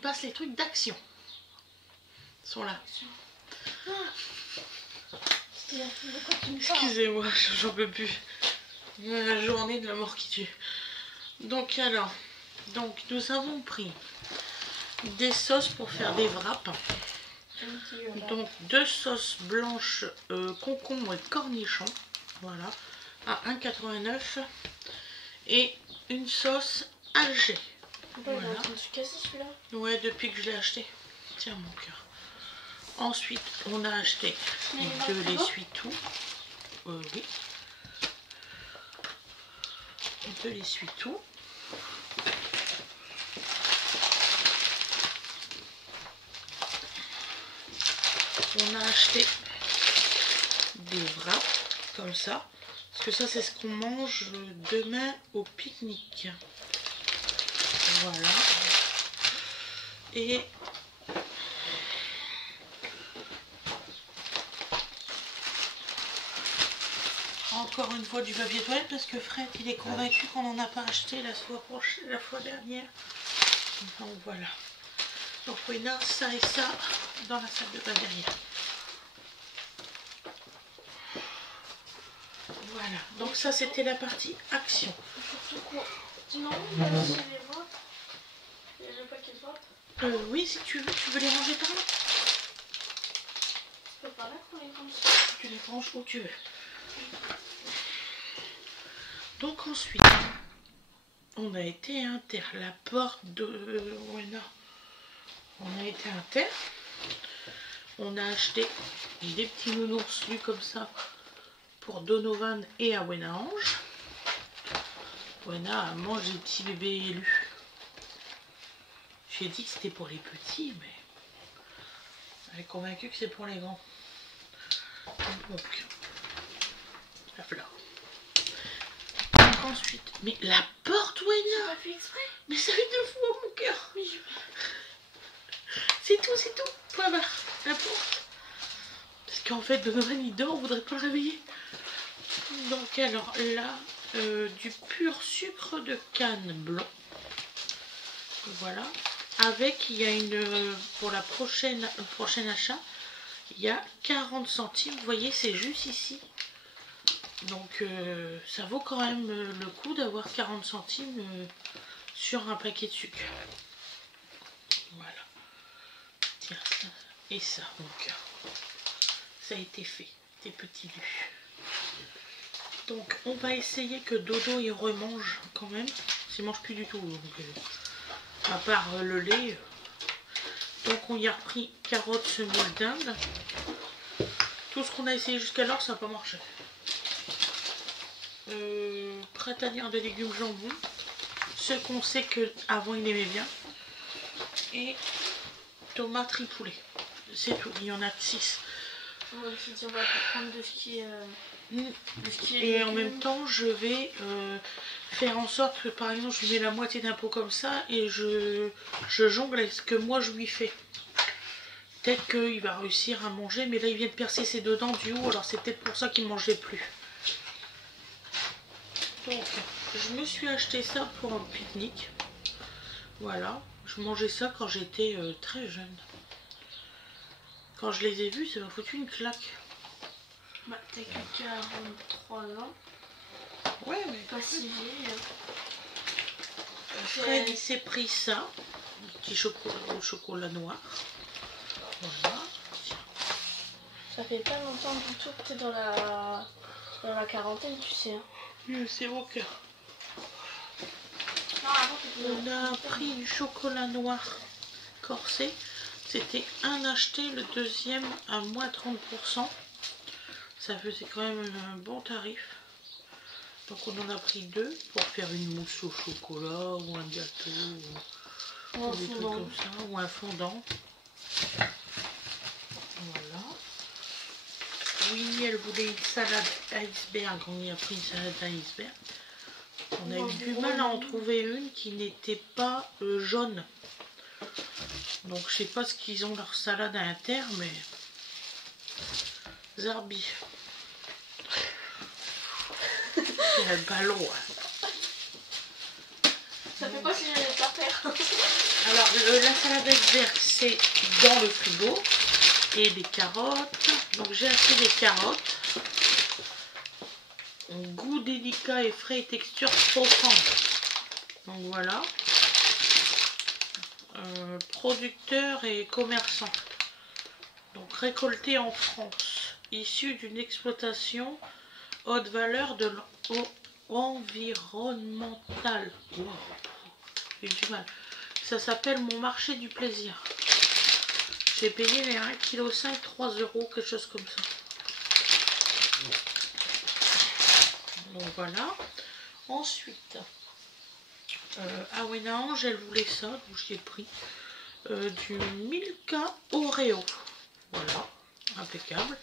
passe les trucs d'Action. Ils sont là. Excusez-moi, j'en peux plus. La journée de la mort qui tue. Donc alors, nous avons pris des sauces pour faire des wraps. Donc 2 sauces blanches concombre et cornichons. Voilà. À 1,89 € et une sauce Alger. Voilà. Je me suis cassé celui-là. Ouais, depuis que je l'ai acheté. Tiens mon cœur. Ensuite, on a acheté de l'essuie-tout. Oui. De l'essuie-tout. On a acheté des wraps comme ça. Parce que ça, c'est ce qu'on mange demain au pique-nique. Voilà. Et encore une fois du papier toilette parce que Fred il est convaincu qu'on n'en a pas acheté la fois dernière. Donc voilà. Donc Wena, ça et ça dans la salle de bain derrière. Voilà. Donc ça c'était la partie Action. Non, c'est les votes. Il y a le paquet de votes. Oui, si tu veux les ranger par là. Je peux pas là qu'on les range. Tu les ranges où tu veux. Donc ensuite, on a été inter. La porte de Wena. On a été inter. On a acheté des petits nounours lus comme ça pour Donovan et à Wena Ange. Wena mange des petits bébés élus. J'ai dit que c'était pour les petits, mais elle est convaincue que c'est pour les grands. Donc, voilà. Donc ensuite, mais la porte, Wena! Pas fait exprès. Mais ça fait 2 fois mon cœur! C'est tout, point barre, la porte. Parce qu'en fait, Donovan il dort, on voudrait pas le réveiller. Donc alors là, du pur sucre de canne blanc. Voilà. Avec, il y a une, pour la prochaine achat, il y a 40 centimes. Vous voyez, c'est juste ici. Donc ça vaut quand même le coup d'avoir 40 centimes sur un paquet de sucre. Voilà. Tiens, ça et ça, mon cœur. Ça a été fait, des petits lus. Donc on va essayer que Dodo il remange quand même. Il mange plus du tout. Donc, à part le lait. Donc on y a repris carottes, semoule d'Inde. Tout ce qu'on a essayé jusqu'alors, ça n'a pas marché. Printanière de légumes jambon. Ce qu'on sait qu'avant il aimait bien. Et tomates ripoulet. C'est tout. Il y en a 6. On va prendre de ce qui est... Et en même temps, je vais faire en sorte que, par exemple, je lui mets la moitié d'un pot comme ça et je jongle avec ce que moi je lui fais. Peut-être qu'il va réussir à manger, mais là il vient de percer ses 2 dents du haut, alors c'est peut-être pour ça qu'il ne mangeait plus. Donc, je me suis acheté ça pour un pique-nique. Voilà, je mangeais ça quand j'étais très jeune. Quand je les ai vus, ça m'a foutu une claque. Bah, t'as que 43 ans. Ouais, mais pas si vieille. Fred, il s'est pris ça. Un petit chocolat au chocolat noir. Voilà. Ça fait pas longtemps du tout que t'es dans la quarantaine, tu sais. Hein. C'est au cœur. Non, avant, on a pris du chocolat noir corsé. C'était un acheté, le deuxième à moins 30%. Ça faisait quand même un bon tarif. Donc on en a pris 2 pour faire une mousse au chocolat ou un gâteau ou des trucs comme ça, ou un fondant. Voilà. Winnie elle voulait une salade iceberg, on y a pris une salade iceberg. On a eu du mal à en trouver une qui n'était pas jaune. Donc je sais pas ce qu'ils ont leur salade à inter, mais Zarbi. C'est un ballon. Hein. Ça fait quoi si je laisse par terre? Alors, la salade verte, c'est dans le frigo. Et des carottes. Donc, j'ai acheté des carottes. Goût délicat et frais et texture croquante. Donc, voilà. Producteur et commerçant. Donc, récolté en France. Issu d'une exploitation haute valeur de l'environnemental. Wow. J'ai du mal. Ça s'appelle mon marché du plaisir. J'ai payé les 1,5 kg, 3 €, quelque chose comme ça. Donc voilà. Ensuite, ah oui, non, elle voulait ça, donc j'ai pris du Milka Oreo. Voilà, impeccable.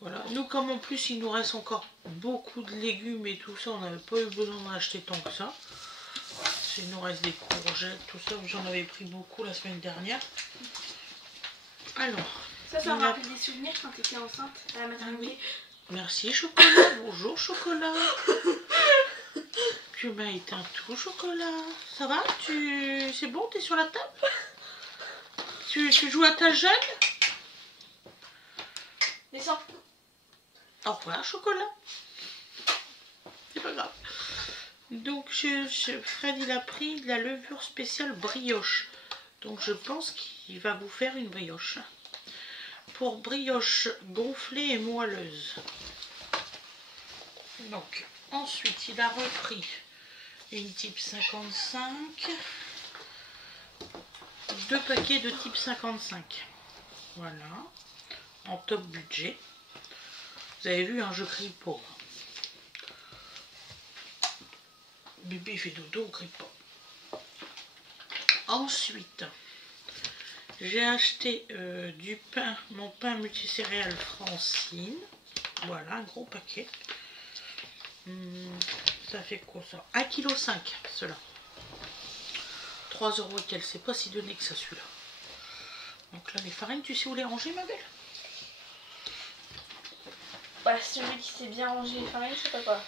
Voilà. Nous, comme en plus il nous reste encore beaucoup de légumes et tout ça, on n'avait pas eu besoin d'en acheter tant que ça. Il nous reste des courgettes, tout ça, j'en avais pris beaucoup la semaine dernière. Alors, ça me rappelle des souvenirs quand tu étais enceinte à la maternité. Oui. Merci chocolat, bonjour chocolat. Tu m'as éteint tout chocolat. Ça va? C'est bon, t'es sur la table? Tu joues à ta jeune? Descends. Au revoir chocolat. C'est pas grave. Donc Fred il a pris de la levure spéciale brioche. Donc je pense qu'il va vous faire une brioche. Pour brioche gonflée et moelleuse. Donc ensuite il a repris une type 55. 2 paquets de type 55. Voilà. En top budget. Vous avez vu, hein, je crie pas. Bébé fait dodo, on crie pas. Ensuite, j'ai acheté du pain, mon pain multicéréales Francine. Voilà, un gros paquet. Ça fait quoi ça? 1,5 kg cela. 3 € et qu'elle sait pas si donner que ça celui-là. Donc là, les farines, tu sais où les ranger, ma belle? Bah, celui qui s'est bien rangé les farines, c'est pas quoi.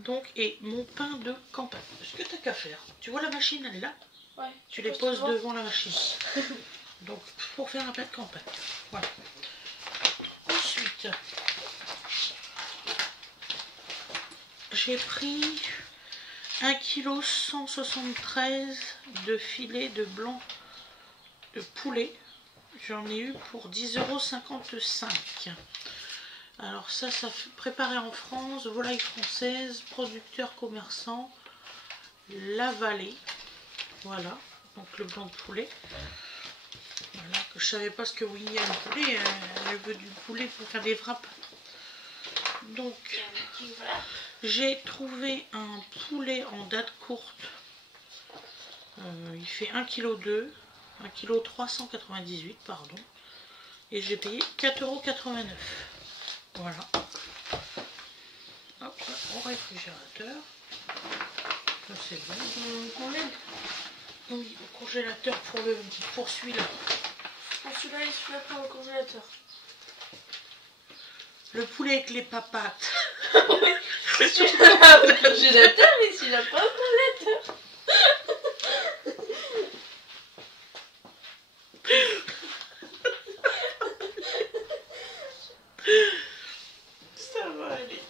Donc, et mon pain de campagne. Ce que tu as qu'à faire, tu vois la machine, elle est là? Ouais. Tu les poses devant la machine. Donc, pour faire un pain de campagne. Voilà. Ensuite, j'ai pris 1,173 kg de filet de blanc de poulet. J'en ai eu pour 10,55 €. Alors ça fait préparé en France, volaille française, producteur commerçant, La Vallée. Voilà, donc le blanc de poulet. Voilà, que je savais pas ce que Winnie aime poulet, elle veut du poulet pour faire des wraps. Donc j'ai trouvé un poulet en date courte. Il fait 1,2 kg, 1,398 kg, pardon. Et j'ai payé 4,89 €. Voilà. Hop, au réfrigérateur. Ça c'est bon. Oui, au congélateur pour celui-là. Pour celui-là et celui-là pour le congélateur. Le poulet avec les papates. Celui-là au congélateur, mais celui-là pas au congélateur. Ça va aller.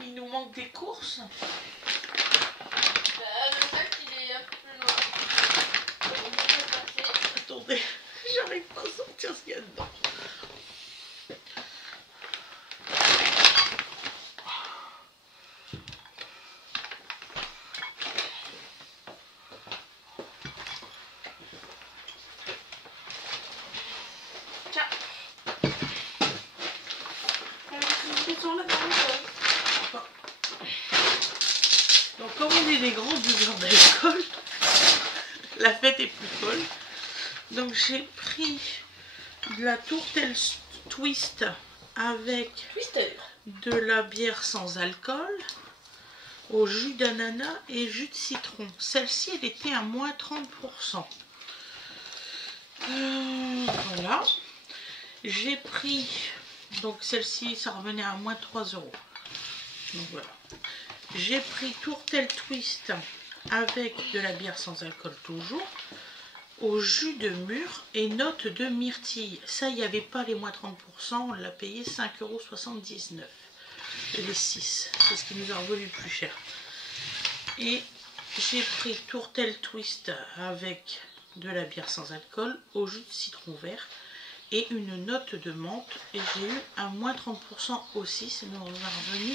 Il nous manque des courses. Le sac il est un peu plus loin. Attendez, j'arrive pas à sortir ce qu'il y a dedans. Donc comme on est des grands buveurs d'alcool, la fête est plus folle. Donc j'ai pris de la tourtelle twist avec de la bière sans alcool, au jus d'ananas et jus de citron. Celle-ci elle était à moins 30%. Voilà. J'ai pris, donc celle-ci ça revenait à moins 3 €. Donc voilà. J'ai pris Tourtel Twist avec de la bière sans alcool toujours, au jus de mûre et note de myrtille. Ça, il n'y avait pas les moins 30%, on l'a payé 5,79 €. Les 6, c'est ce qui nous a revenu plus cher. Et j'ai pris Tourtel Twist avec de la bière sans alcool, au jus de citron vert et une note de menthe. Et j'ai eu un moins 30% aussi, ça nous a revenu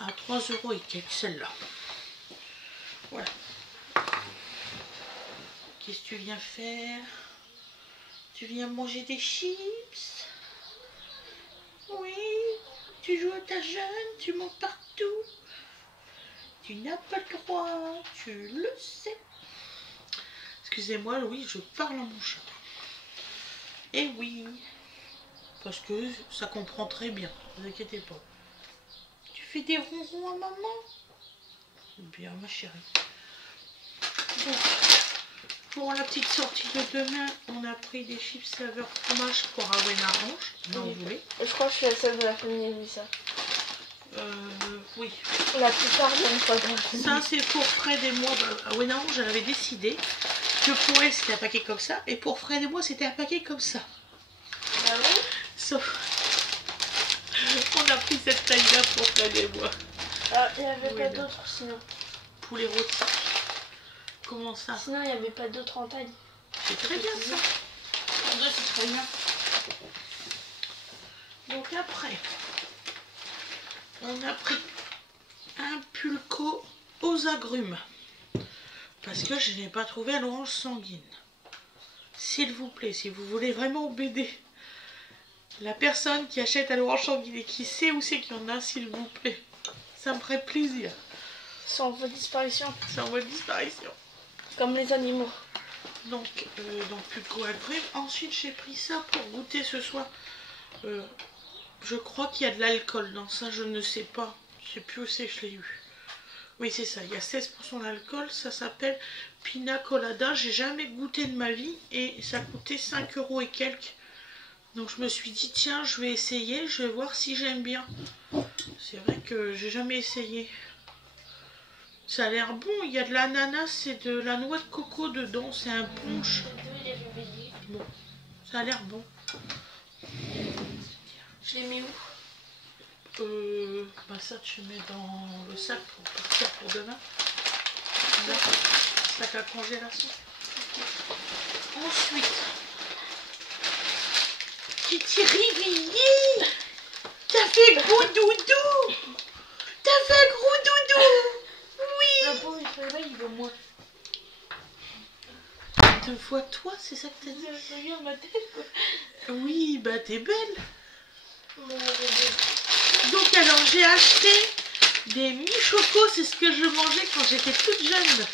à 3 € et quelques, celle-là. Voilà. Qu'est-ce que tu viens faire? Tu viens manger des chips? Oui. Tu joues à ta jeune, tu montes partout. Tu n'as pas le droit, tu le sais. Excusez-moi, oui, je parle à mon chat. Et oui, parce que ça comprend très bien, ne vous inquiétez pas. Tu fais des ronrons à maman? Bien, ma chérie. Bon, pour la petite sortie de demain, on a pris des chips saveur fromage pour Awen Orange. Si vous voulez. Je crois que je suis la seule de la famille qui a vu ça. Oui. La plupart n'aiment pas grand. Ça, c'est pour Fred et moi. Awen Orange, elle avait décidé que pour elle, c'était un paquet comme ça. Et pour Fred et moi, c'était un paquet comme ça. Ah oui? Sauf... on a pris cette taille-là pour Fred et moi. Ah, il n'y avait pas d'autres sinon. Poulet rôti. Comment ça? Sinon, il n'y avait pas d'autres en taille. C'est très bien ça. En deux, c'est très bien. Donc après, on a pris un pulco aux agrumes. Parce que je n'ai pas trouvé à l'orange sanguine. S'il vous plaît, si vous voulez vraiment m'aider, la personne qui achète à l'orange sanguine et qui sait où c'est qu'il y en a, s'il vous plaît, ça me ferait plaisir. Sans voie de disparition. Sans voie de disparition. Comme les animaux. Donc pulco agrumes. Ensuite, j'ai pris ça pour goûter ce soir. Je crois qu'il y a de l'alcool dans ça, je ne sais pas. Je sais plus où c'est que je l'ai eu. Oui, c'est ça, il y a 16% d'alcool. Ça s'appelle Pina Colada. J'ai jamais goûté de ma vie et ça coûtait 5 € et quelques. Donc je me suis dit, tiens, je vais essayer, je vais voir si j'aime bien. C'est vrai que j'ai jamais essayé. Ça a l'air bon, il y a de l'ananas et de la noix de coco dedans. C'est un punch. Bon, ça a l'air bon. Je l'ai mis où? Bah ça tu mets dans le sac pour partir pour demain. Là, sac à congélation. Ensuite, Titi Rivier, t'as fait gros doudou. T'as fait gros doudou. Oui. La pauvre, il veut moins. Deux fois toi, c'est ça que t'as dit? Regarde ma tête quoi. Oui, bah t'es belle. Mon bébé. Donc alors j'ai acheté des mi-chocos, c'est ce que je mangeais quand j'étais toute jeune.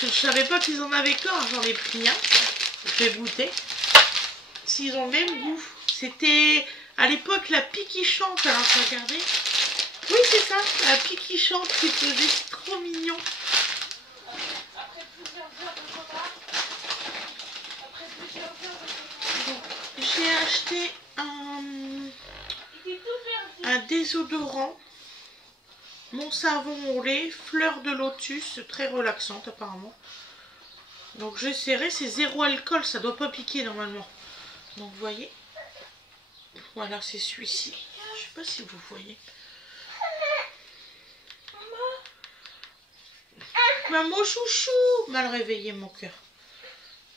Je ne savais pas qu'ils en avaient qu'un, j'en ai pris un. Je vais goûter. S'ils ont le même goût. C'était à l'époque la pie qui chante, alors regardez. Oui c'est ça, la pie qui chante qui faisait, c'est trop mignon. J'ai acheté un désodorant, mon savon au lait, fleur de lotus, très relaxante apparemment. Donc j'essaierai, c'est 0 alcool, ça doit pas piquer normalement. Donc vous voyez, voilà c'est celui-ci. Je sais pas si vous voyez. Maman chouchou, mal réveillé mon cœur.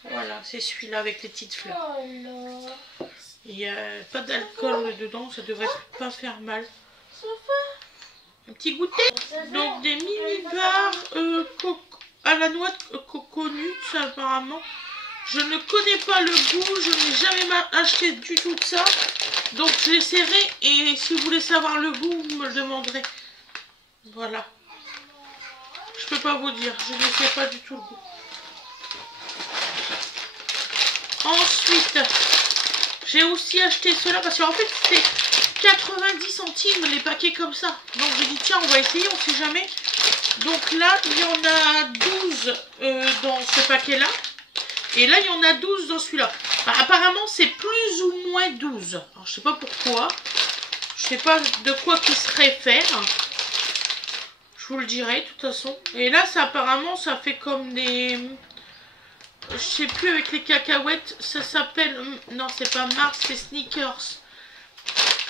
Voilà, c'est celui-là avec les petites fleurs. Oh là. Il n'y a pas d'alcool dedans, ça devrait pas faire mal. Un petit goûter. Donc des mini-bars à la noix de coconut apparemment. Je ne connais pas le goût, je n'ai jamais acheté du tout de ça. Donc j'essaierai et si vous voulez savoir le goût, vous me le demanderez. Voilà. Je peux pas vous dire, je ne sais pas du tout le goût. Ensuite, j'ai aussi acheté cela parce qu'en fait c'était 90 centimes les paquets comme ça. Donc j'ai dit tiens on va essayer, on sait jamais. Donc là il y en a 12 dans ce paquet là. Et là il y en a 12 dans celui-là. Enfin, apparemment c'est plus ou moins 12. Alors je sais pas pourquoi. Je sais pas de quoi qui se réfère. vous le dirai de toute façon. Et là, ça apparemment, ça fait comme des... Je sais plus avec les cacahuètes. Ça s'appelle... Non, c'est pas Mars, c'est Snickers.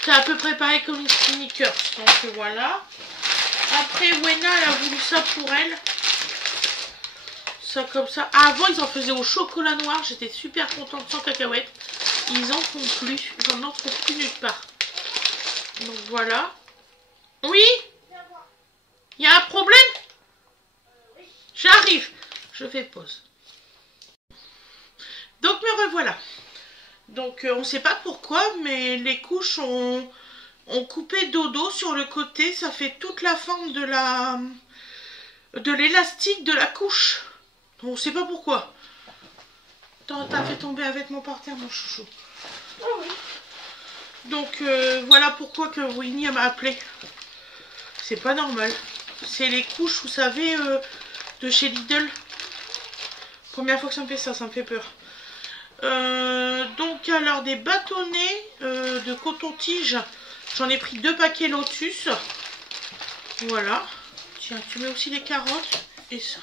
C'est à peu près pareil comme une Snickers. Donc voilà. Après, Wena, elle a voulu ça pour elle. Ça comme ça. Ah, avant, ils en faisaient au chocolat noir. J'étais super contente sans cacahuètes. Ils en font plus. J'en en trouve plus nulle part. Donc voilà. Oui? Il y a un problème? J'arrive. Je fais pause. Donc me revoilà. Donc on ne sait pas pourquoi, mais les couches ont coupé dodo sur le côté. Ça fait toute la forme de l'élastique de la couche. On ne sait pas pourquoi. T'as fait tomber un vêtement par terre, mon chouchou. Oh oui. Donc voilà pourquoi que Winnie m'a appelé. C'est pas normal. C'est les couches, vous savez, de chez Lidl. Première fois que ça me fait ça me fait peur. Donc alors des bâtonnets de coton-tige. J'en ai pris 2 paquets Lotus. Voilà. Tiens, tu mets aussi les carottes et ça.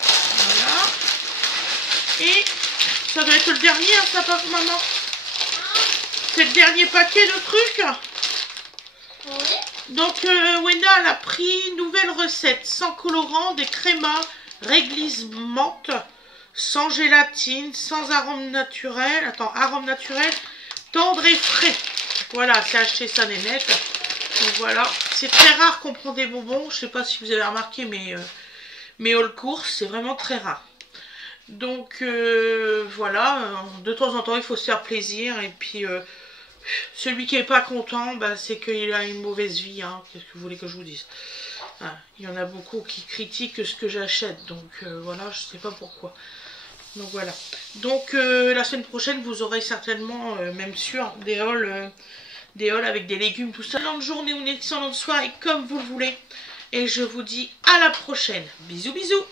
Voilà. Et ça doit être le dernier, hein, ça, papa, maman. C'est le dernier paquet de trucs. Oui. Donc Wena, elle a pris une nouvelle recette. Sans colorant, des crémas réglisse menthe. Sans gélatine, sans arôme naturel. Attends, arôme naturel, tendre et frais. Voilà, c'est acheté ça net. Donc voilà, c'est très rare qu'on prend des bonbons. Je sais pas si vous avez remarqué, mais mes haul courses, c'est vraiment très rare. Donc voilà, de temps en temps, il faut se faire plaisir. Et puis, celui qui n'est pas content, bah, c'est qu'il a une mauvaise vie. Hein. Qu'est-ce que vous voulez que je vous dise? Ah, il y en a beaucoup qui critiquent ce que j'achète. Donc voilà, je sais pas pourquoi. Donc voilà. Donc la semaine prochaine, vous aurez certainement, même sûr, des hauls avec des légumes, tout ça. Une excellente journée ou une excellente soirée, comme vous le voulez. Et je vous dis à la prochaine. Bisous, bisous.